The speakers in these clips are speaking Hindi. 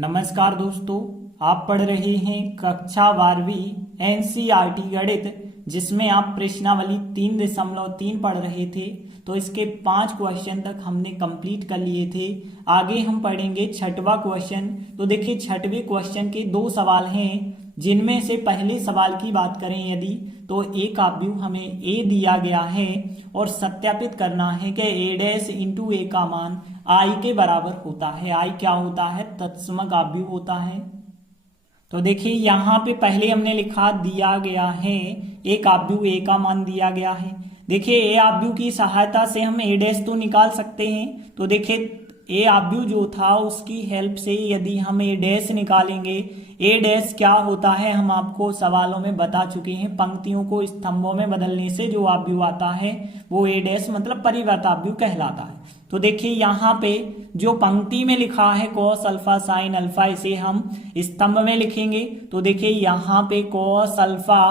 नमस्कार दोस्तों, आप पढ़ रहे हैं कक्षा 12वीं एनसीईआरटी गणित, जिसमें आप प्रश्नावली 3.3 पढ़ रहे थे। तो इसके 5 क्वेश्चन तक हमने कंप्लीट कर लिए थे। आगे हम पढ़ेंगे छठवां क्वेश्चन। तो देखिए, छठवें क्वेश्चन के 2 सवाल हैं, जिनमें से पहले सवाल की बात करें यदि, तो एक आव्यूह हमें ए दिया गया है और सत्यापित करना है कि ए डैश इंटू ए का मान आई के बराबर होता है। आई क्या होता है? तत्समक आव्यूह होता है। तो देखिए, यहाँ पे पहले हमने लिखा दिया गया है, एक आव्यूह ए का मान दिया गया है। देखिए, ए आव्यूह की सहायता से हम ए डैश तो निकाल सकते हैं। तो देखिए, ए आव्यूह जो था उसकी हेल्प से यदि हम ए डैश निकालेंगे, ए डैश क्या होता है हम आपको सवालों में बता चुके हैं। पंक्तियों को स्तंभों में बदलने से जो आव्यूह आता है वो ए डैश मतलब परिवर्त आव्यूह कहलाता है। तो देखिए, यहाँ पे जो पंक्ति में लिखा है कॉस अल्फा साइन अल्फा, इसे हम स्तंभ में लिखेंगे। तो देखिए, यहाँ पे कॉस अल्फा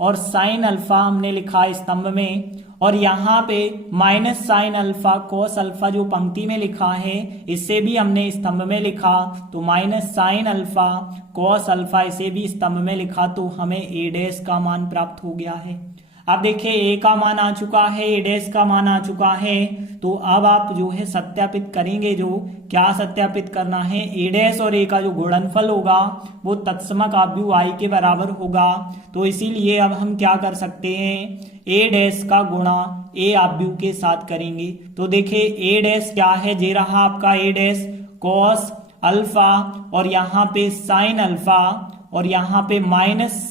और साइन अल्फा हमने लिखा स्तंभ में, और यहाँ पे minus sine alpha cos alpha जो पंक्ति में लिखा है इसे भी हमने स्तंभ में लिखा। तो minus sine alpha cos alpha इसे भी स्तंभ में लिखा, तो हमें ए डैश का मान प्राप्त हो गया है। अब देखिए, ए का मान आ चुका है, ए डैश का मान आ चुका है। तो अब आप जो है सत्यापित करेंगे। जो क्या सत्यापित करना है? ए डैश और ए का जो गुणनफल होगा वो तत्समक आव्यूह आई के बराबर होगा। तो इसीलिए अब हम क्या कर सकते हैं? ए डैश का गुणा ए आव्यूह के साथ करेंगे। तो देखिए, ए डैश क्या है? जे रहा आपका ए डैश कॉस अल्फा और यहाँ पे साइन अल्फा और यहाँ पे माइनस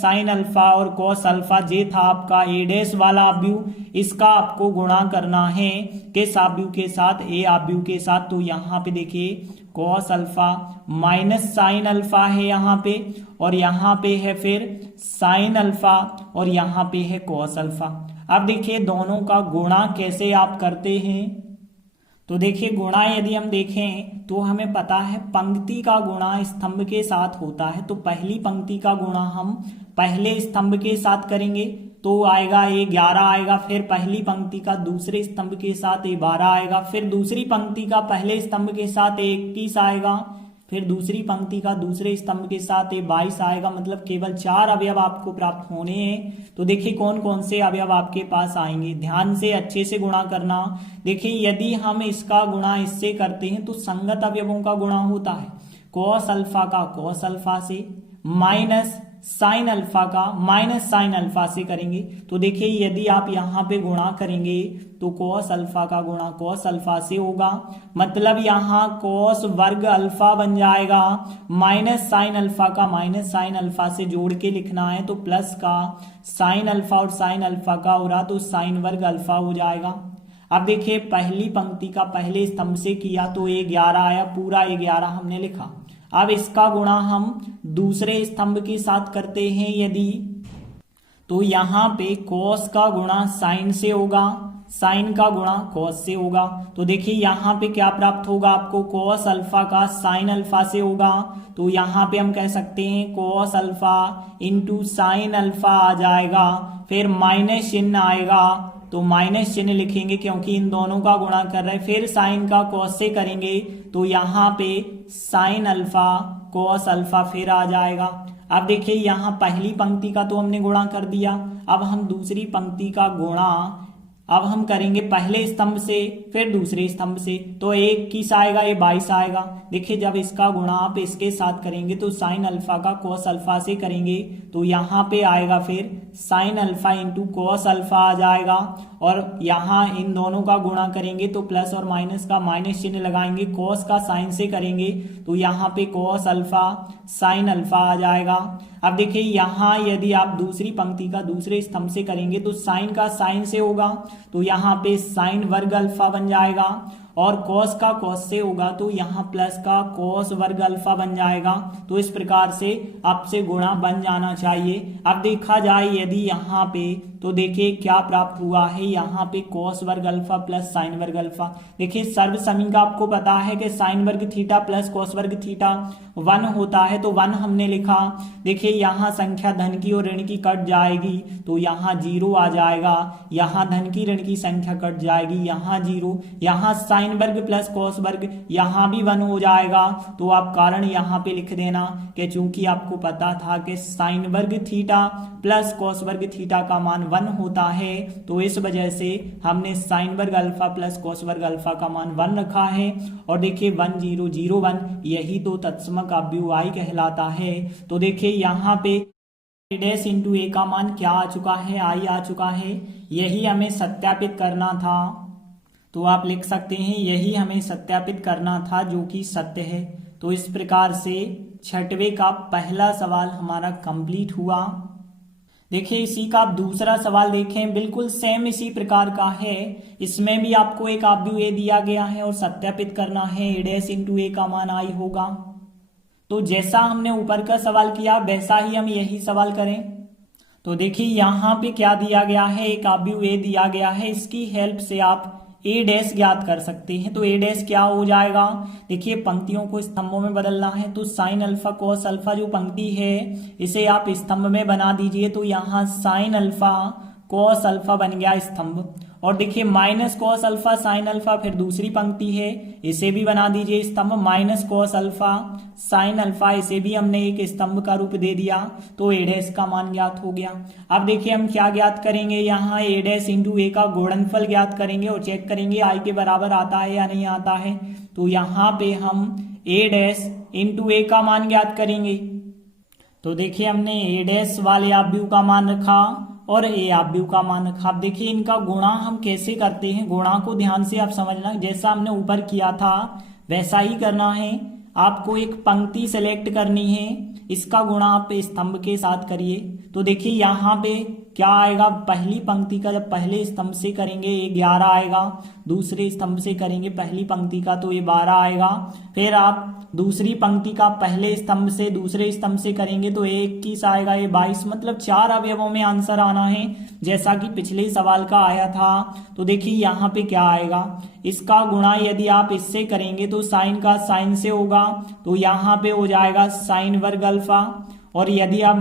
साइन अल्फा और कॉस अल्फा, जे था आपका ए डैश वाला आव्यूह। इसका आपको गुणा करना है किस आव्यूह के साथ? ए आव्यूह के साथ। तो यहाँ पे देखिए, cos alpha minus sine alpha है यहाँ पे, और यहाँ पे है फिर साइन अल्फा और यहाँ पे है कॉस अल्फा। अब देखिए, दोनों का गुणा कैसे आप करते हैं? तो देखिए, गुणा यदि हम देखें तो हमें पता है पंक्ति का गुणा स्तंभ के साथ होता है। तो पहली पंक्ति का गुणा हम पहले स्तंभ के साथ करेंगे तो आएगा ए 11 आएगा, फिर पहली पंक्ति का दूसरे स्तंभ के साथ ए 12 आएगा, फिर दूसरी पंक्ति का पहले स्तंभ के साथ ए 21 आएगा, फिर दूसरी पंक्ति का दूसरे स्तंभ के साथ ए 22 आएगा। मतलब केवल 4 अवयव आपको प्राप्त होने हैं। तो देखिए, कौन कौन से अवयव आपके पास आएंगे, ध्यान से अच्छे से गुणा करना। देखिए, यदि हम इसका गुणा इससे करते हैं तो संगत अवयवों का गुणा होता है। कॉस अल्फा का कॉस अल्फा से, माइनस साइन अल्फा का माइनस साइन अल्फा से करेंगे। तो देखिए, यदि आप यहाँ पे गुणा करेंगे तो कॉस अल्फा का गुणा कॉस अल्फा से होगा, मतलब यहाँ कॉस वर्ग अल्फा बन जाएगा। माइनस साइन अल्फा का माइनस साइन अल्फा से जोड़ के लिखना है, तो प्लस का साइन अल्फा और साइन अल्फा का हो रहा तो साइन वर्ग अल्फा हो जाएगा। अब देखिए, पहली पंक्ति का पहले स्तंभ से किया तो ए 11 आया, पूरा ए 11 हमने लिखा। अब इसका गुणा हम दूसरे स्तंभ के साथ करते हैं यदि, तो यहाँ पे कॉस का गुणा साइन से होगा, साइन का गुणा कॉस से होगा। तो देखिए, यहाँ पे क्या प्राप्त होगा आपको? कॉस अल्फा का साइन अल्फा से होगा। तो यहाँ पे हम कह सकते हैं cos alpha into sine alpha आ जाएगा, फिर माइनस चिन्ह आएगा, तो माइनस चिन्ह लिखेंगे क्योंकि इन दोनों का गुणा कर रहे हैं। फिर साइन का कॉस से करेंगे तो यहाँ पे साइन अल्फा कॉस अल्फा फिर आ जाएगा। अब देखिए, यहाँ पहली पंक्ति का तो हमने गुणा कर दिया, अब हम दूसरी पंक्ति का गुणा अब हम करेंगे पहले स्तंभ से फिर दूसरे स्तंभ से। तो ए 21 आएगा, ए 22 आएगा। देखिए, जब इसका गुणा आप इसके साथ करेंगे तो साइन अल्फा का कॉस अल्फा से करेंगे, तो यहाँ पे आएगा फिर sine alpha into cos alpha आ जाएगा, और यहाँ इन दोनों का गुणा करेंगे तो प्लस और माइनस का माइनस चिन्ह लगाएंगे। कॉस का साइन से करेंगे तो यहाँ पे कॉस अल्फा साइन अल्फा आ जाएगा। अब देखिए, यहाँ यदि आप दूसरी पंक्ति का दूसरे स्तंभ से करेंगे तो साइन का साइन से होगा, तो यहाँ पे साइन वर्ग अल्फा बन जाएगा, और कॉस का कॉस से होगा तो यहाँ प्लस का कॉस वर्ग अल्फा बन जाएगा। तो इस प्रकार से आपसे गुणा बन जाना चाहिए। अब देखा जाए यदि यहाँ पे, तो देखिए क्या प्राप्त हुआ है यहाँ पे कॉस वर्ग अल्फा प्लस साइन वर्ग अल्फा। देखिए सर्व समीकरण आपको पता है कि साइन वर्ग थीटा प्लस कॉस वर्ग थीटा 1 होता है, तो 1 हमने लिखा। देखिए यहाँ संख्या धन की और ऋण की कट जाएगी तो यहाँ 0 आ जाएगा, यहाँ धन की ऋण की संख्या कट जाएगी, यहाँ 0, यहाँ साइन वर्ग प्लस कॉस वर्ग यहाँ भी 1 हो जाएगा। तो आप कारण यहाँ पे लिख देना कि चूंकि आपको पता था कि साइन वर्ग थीटा प्लस कॉस वर्ग थीटा का मान 1 होता है, तो इस वजह से हमने साइन वर्ग अल्फा प्लस कॉस वर्ग अल्फा का मान 1 रखा है। और देखिए 1 0 0 1 यही तो तत्समक अवयव आई कहलाता है। तो देखिए यहाँ पे a डैश इंटू ए का मान क्या आ चुका है, आई आ चुका है। यही हमें सत्यापित करना था, तो आप लिख सकते हैं यही हमें सत्यापित करना था जो कि सत्य है। तो इस प्रकार से छठवें का पहला सवाल हमारा कंप्लीट हुआ। देखिए इसी का आप दूसरा सवाल देखें, बिल्कुल सेम इसी प्रकार का है। इसमें भी आपको एक अवयव ए दिया गया है और सत्यापित करना है a डैश इंटू ए का मान आई होगा। तो जैसा हमने ऊपर का सवाल किया वैसा ही हम यही सवाल करें। तो देखिए यहाँ पे क्या दिया गया है, एक अवयव ए दिया गया है, इसकी हेल्प से आप ए डैश ज्ञात कर सकते हैं। तो ए डैश क्या हो जाएगा, देखिए पंक्तियों को स्तंभों में बदलना है, तो साइन अल्फा कॉस अल्फा जो पंक्ति है इसे आप स्तंभ में बना दीजिए। तो यहाँ साइन अल्फा कॉस अल्फा बन गया स्तंभ। और देखिए minus cos alpha sine alpha फिर दूसरी पंक्ति है, इसे भी बना दीजिए स्तंभ, minus cos alpha sine alpha इसे भी हमने एक स्तंभ का रूप दे दिया। तो ए डैश का मान ज्ञात हो गया। अब देखिए हम क्या ज्ञात करेंगे, यहाँ ए डैश इंटू ए का गुणनफल ज्ञात करेंगे और चेक करेंगे आई के बराबर आता है या नहीं आता है। तो यहाँ पे हम ए डैश इंटू ए का मान ज्ञात करेंगे। तो देखिए हमने ए डैश वाले अवयव का मान रखा और ए अवयव का मान रखा। अब देखिए इनका गुणा हम कैसे करते हैं, गुणा को ध्यान से आप समझना, जैसा हमने ऊपर किया था वैसा ही करना है। आपको एक पंक्ति सेलेक्ट करनी है, इसका गुणा आप स्तंभ के साथ करिए। तो देखिए यहाँ पे क्या आएगा, पहली पंक्ति का जब पहले स्तंभ से करेंगे ये 11 आएगा, दूसरे स्तंभ से करेंगे पहली पंक्ति का तो ये 12 आएगा। फिर आप दूसरी पंक्ति का पहले स्तंभ से दूसरे स्तंभ से करेंगे तो ये 21 आएगा, ये 22, मतलब 4 अवयवों में आंसर आना है जैसा कि पिछले सवाल का आया था। तो देखिए यहाँ पे क्या आएगा, इसका गुणा यदि आप इससे करेंगे तो साइन का साइन से होगा, तो यहाँ पे हो जाएगा साइन वर्ग अल्फा। और यदि आप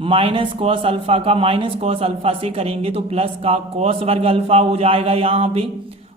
माइनस कॉस अल्फा का माइनस कॉस अल्फा से करेंगे तो प्लस का कॉस वर्ग अल्फा हो जाएगा यहाँ पे।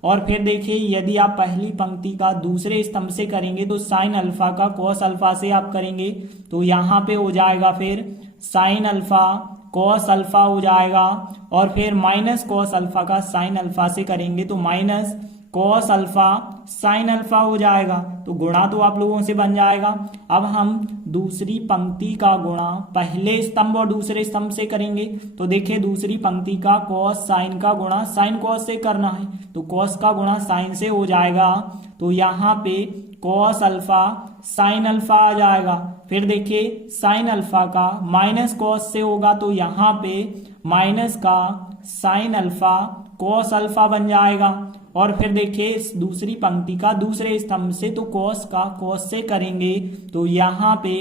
और फिर देखिए यदि आप पहली पंक्ति का दूसरे स्तंभ से करेंगे तो साइन अल्फा का कॉस अल्फा से आप करेंगे तो यहाँ पे हो जाएगा फिर साइन अल्फा कॉस अल्फा हो जाएगा। और फिर माइनस कॉस अल्फा का साइन अल्फा से करेंगे तो minus cos alpha sine alpha हो जाएगा। तो गुणा तो आप लोगों से बन जाएगा। अब हम दूसरी पंक्ति का गुणा पहले स्तंभ और दूसरे स्तंभ से करेंगे। तो देखिए दूसरी पंक्ति का कॉस साइन का गुणा साइन कॉस से करना है, तो कॉस का गुणा साइन से हो जाएगा। तो यहाँ पे कॉस अल्फा साइन अल्फा आ जाएगा। फिर देखिए साइन अल्फा का माइनस कॉस से होगा तो यहाँ पे माइनस का साइन अल्फा कॉस अल्फा बन जाएगा। और फिर देखिए इस दूसरी पंक्ति का दूसरे स्तंभ से तो कॉस का कॉस से करेंगे तो यहाँ पे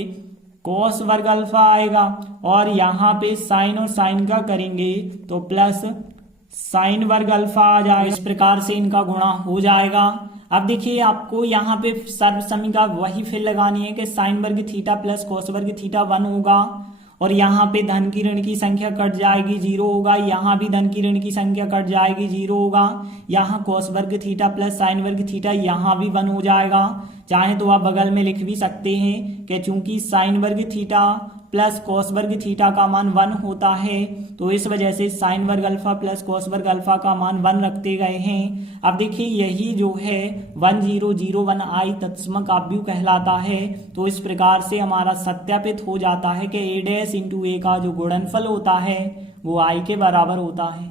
कॉस वर्ग अल्फा आएगा। और यहाँ पे साइन और साइन का करेंगे तो प्लस साइन वर्ग अल्फा आ जाएगा। इस प्रकार से इनका गुणा हो जाएगा। अब देखिए आपको यहाँ पे सर्व समीकरण वही फिर लगानी है कि साइन वर्ग थीटा प्लस कॉस वर्ग थीटा 1 होगा। और यहाँ पे धन की ऋण की संख्या कट जाएगी 0 होगा, यहाँ भी धन की ऋण की संख्या कट जाएगी 0 होगा। यहाँ कॉस वर्ग थीटा प्लस साइन वर्ग थीटा यहाँ भी 1 हो जाएगा। चाहे तो आप बगल में लिख भी सकते हैं कि चूंकि साइन वर्ग थीटा प्लस कॉस वर्ग थीटा का मान 1 होता है तो इस वजह से साइन वर्ग अल्फा प्लस कॉस वर्ग अल्फा का मान 1 रखते गए हैं। अब देखिए यही जो है 1 0 0 1 आई तत्समक अवयव कहलाता है। तो इस प्रकार से हमारा सत्यापित हो जाता है कि ए डैश इंटू ए का जो गुणनफल होता है वो आई के बराबर होता है।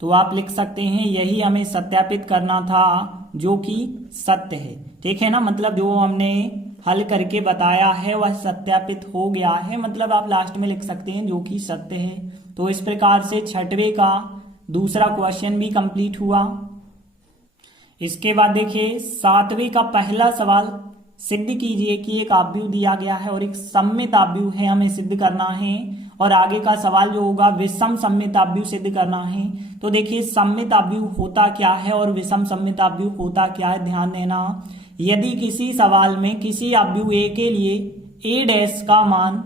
तो आप लिख सकते हैं यही हमें सत्यापित करना था जो कि सत्य है। ठीक है ना, मतलब जो हमने हल करके बताया है वह सत्यापित हो गया है, मतलब आप लास्ट में लिख सकते हैं जो कि सत्य है। तो इस प्रकार से छठवें का दूसरा क्वेश्चन भी कंप्लीट हुआ। इसके बाद देखिए सातवें का पहला सवाल, सिद्ध कीजिए कि एक अवयव दिया गया है और एक सममित अवयव है, हमें सिद्ध करना है। और आगे का सवाल जो होगा विषम सममिताभ्यु सिद्ध करना है। तो देखिए सममिताभ्यु होता क्या है और विषम सममिताभ्यु होता क्या है, ध्यान देना। यदि किसी सवाल में किसी अभ्यु ए के लिए ए डैश का मान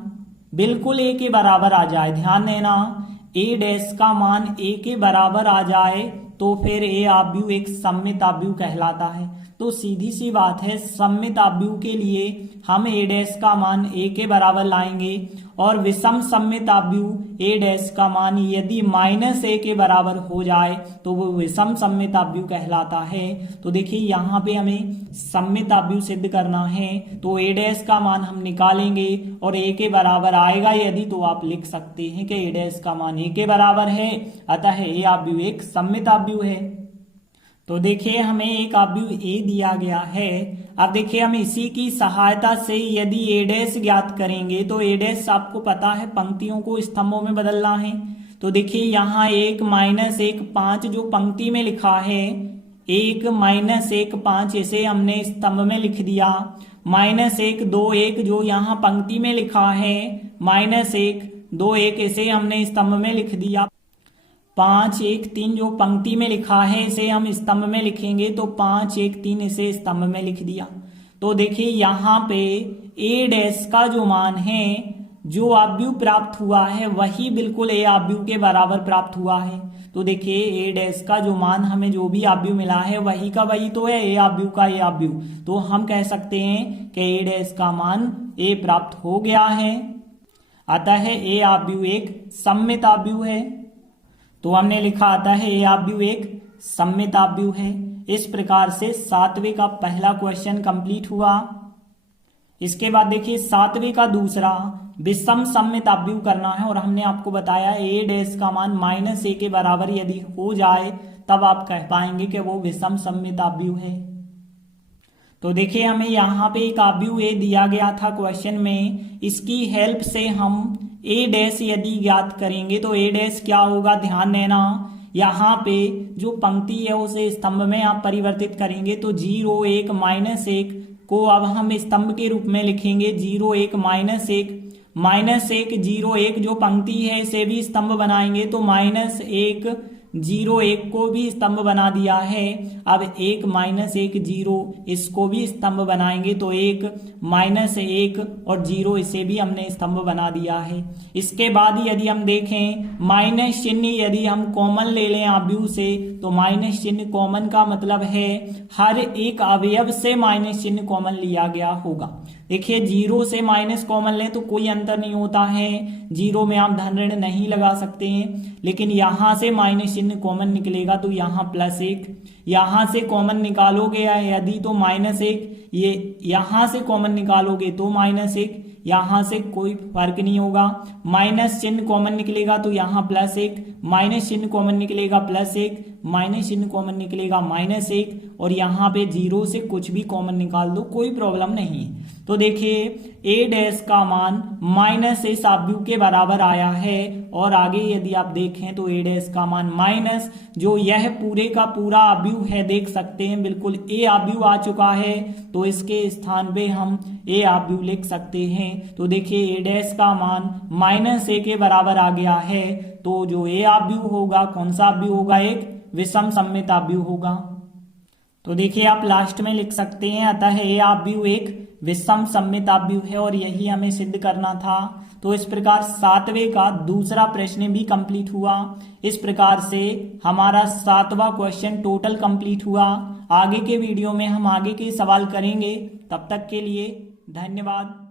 बिल्कुल ए के बराबर आ जाए, ध्यान देना, ए डैश का मान ए के बराबर आ जाए तो फिर ए अभ्यु एक सममिताभ्यु कहलाता है। तो सीधी सी बात है, सममिताभ्यु के लिए हम ए डैश का मान ए के बराबर लाएंगे और विषम सममिताभ्यु ए डैश का मान यदि माइनस ए के बराबर हो जाए तो वो विषम सममिताभ्यु कहलाता है। तो देखिए यहाँ पे हमें सममिताभ्यु सिद्ध करना है, तो ए डैश का मान हम निकालेंगे और ए के बराबर आएगा यदि, तो आप लिख सकते हैं कि ए डैश का मान ए के बराबर है, अतः ए अभ्यु एक सममिताभ्यु है। तो देखिए हमें एक अभ्यु ए दिया गया है। अब देखिए हम इसी की सहायता से यदि ए डैश ज्ञात करेंगे तो ए डैश आपको पता है पंक्तियों को स्तंभों में बदलना है। तो देखिए यहाँ 1 - 1 5 जो पंक्ति में लिखा है, 1 - 1 5 इसे हमने स्तंभ में लिख दिया। -1 2 1 जो यहाँ पंक्ति में लिखा है, -1 2 1 इसे हमने स्तंभ में लिख दिया। 5 1 3 जो पंक्ति में लिखा है इसे हम स्तंभ में लिखेंगे, तो 5 1 3 इसे स्तंभ में लिख दिया। तो देखिए यहाँ पे ए डैश का जो मान है, जो अभ्यु प्राप्त हुआ है वही बिल्कुल ए अभ्यु के बराबर प्राप्त हुआ है। तो देखिए ए डैश का जो मान हमें जो भी अभ्यु मिला है वही का वही तो है, ए अभ्यु का ए अभ्यु। तो हम कह सकते हैं कि ए डैश का मान ए प्राप्त हो गया है, अतः ए अभ्यु एक सममिताभ्यु है। तो हमने लिखा आता है ए अभ्यु एक सममिताभ्यु है। इस प्रकार से 7वें का पहला क्वेश्चन कंप्लीट हुआ। इसके बाद देखिए 7वें का दूसरा विषम सममिताभ्यु करना है और हमने आपको बताया ए डैश का मान -a के बराबर यदि हो जाए तब आप कह पाएंगे कि वो विषम सममिताभ्यु है। तो देखिए हमें यहाँ पे एक अभ्यु ए दिया गया था क्वेश्चन में, इसकी हेल्प से हम ए डैश यदि ज्ञात करेंगे तो ए डैश क्या होगा, ध्यान देना। यहाँ पे जो पंक्ति है उसे स्तंभ में आप परिवर्तित करेंगे तो 0 1 -1 को अब हम स्तंभ के रूप में लिखेंगे। 0 1 -1 0 1 जो पंक्ति है इसे भी स्तंभ बनाएंगे तो -1 0 1 को भी स्तंभ बना दिया है। अब 1 -1 0 इसको भी स्तंभ बनाएंगे तो 1 -1 और 0 इसे भी हमने स्तंभ बना दिया है। इसके बाद यदि हम देखें माइनस चिन्ह यदि हम कॉमन ले लें अभ्यु से तो माइनस चिन्ह कॉमन का मतलब है हर एक अवयव से माइनस चिन्ह कॉमन लिया गया होगा। देखिए 0 से माइनस कॉमन लें तो कोई अंतर नहीं होता है, 0 में आप धन ऋण नहीं लगा सकते हैं, लेकिन यहां से माइनस चिन्ह कॉमन निकलेगा तो यहाँ +1, यहां से कॉमन निकालोगे यदि तो -1, ये यहां से कॉमन निकालोगे तो -1, यहां से कोई फर्क नहीं होगा। माइनस चिन्ह कॉमन निकलेगा तो यहाँ +1, माइनस चिन्ह कॉमन निकलेगा +1, माइनस चिन्ह कॉमन निकलेगा -1 और यहाँ पे 0 से कुछ भी कॉमन निकाल दो, कोई प्रॉब्लम नहीं है। तो देखिए ए डैश का मान माइनस इस अभ्यु के बराबर आया है और आगे यदि आप देखें तो ए डैश का मान माइनस जो यह पूरे का पूरा अभ्यु है, देख सकते हैं बिल्कुल ए अभ्यु आ चुका है तो इसके स्थान पे हम ए अभ्यु लिख सकते हैं। तो देखिए ए डैश का मान -a के बराबर आ गया है, तो जो ए अभ्यु होगा कौन सा अभ्यु होगा, एक विषम सममिताभ्यु होगा। तो देखिए आप लास्ट में लिख सकते हैं अतः ए अभ्यु एक विषम सममिताभ्यु है और यही हमें सिद्ध करना था। तो इस प्रकार 7वें का दूसरा प्रश्न भी कंप्लीट हुआ। इस प्रकार से हमारा 7वां क्वेश्चन टोटल कंप्लीट हुआ। आगे के वीडियो में हम आगे के सवाल करेंगे, तब तक के लिए धन्यवाद।